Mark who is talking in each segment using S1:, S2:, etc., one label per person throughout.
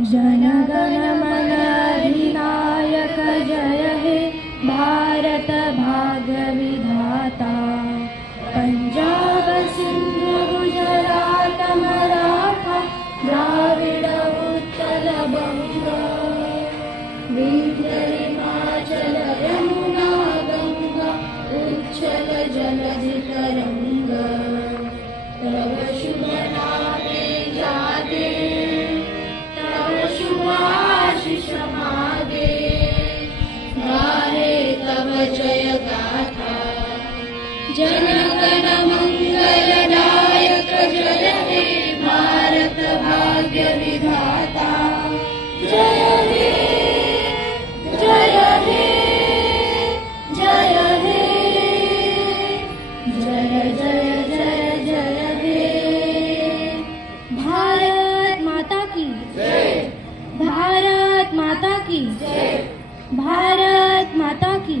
S1: जनकिनायक जय जय जय जय जय हे।
S2: की भारत माता की भारत माता की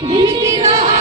S1: Nikita.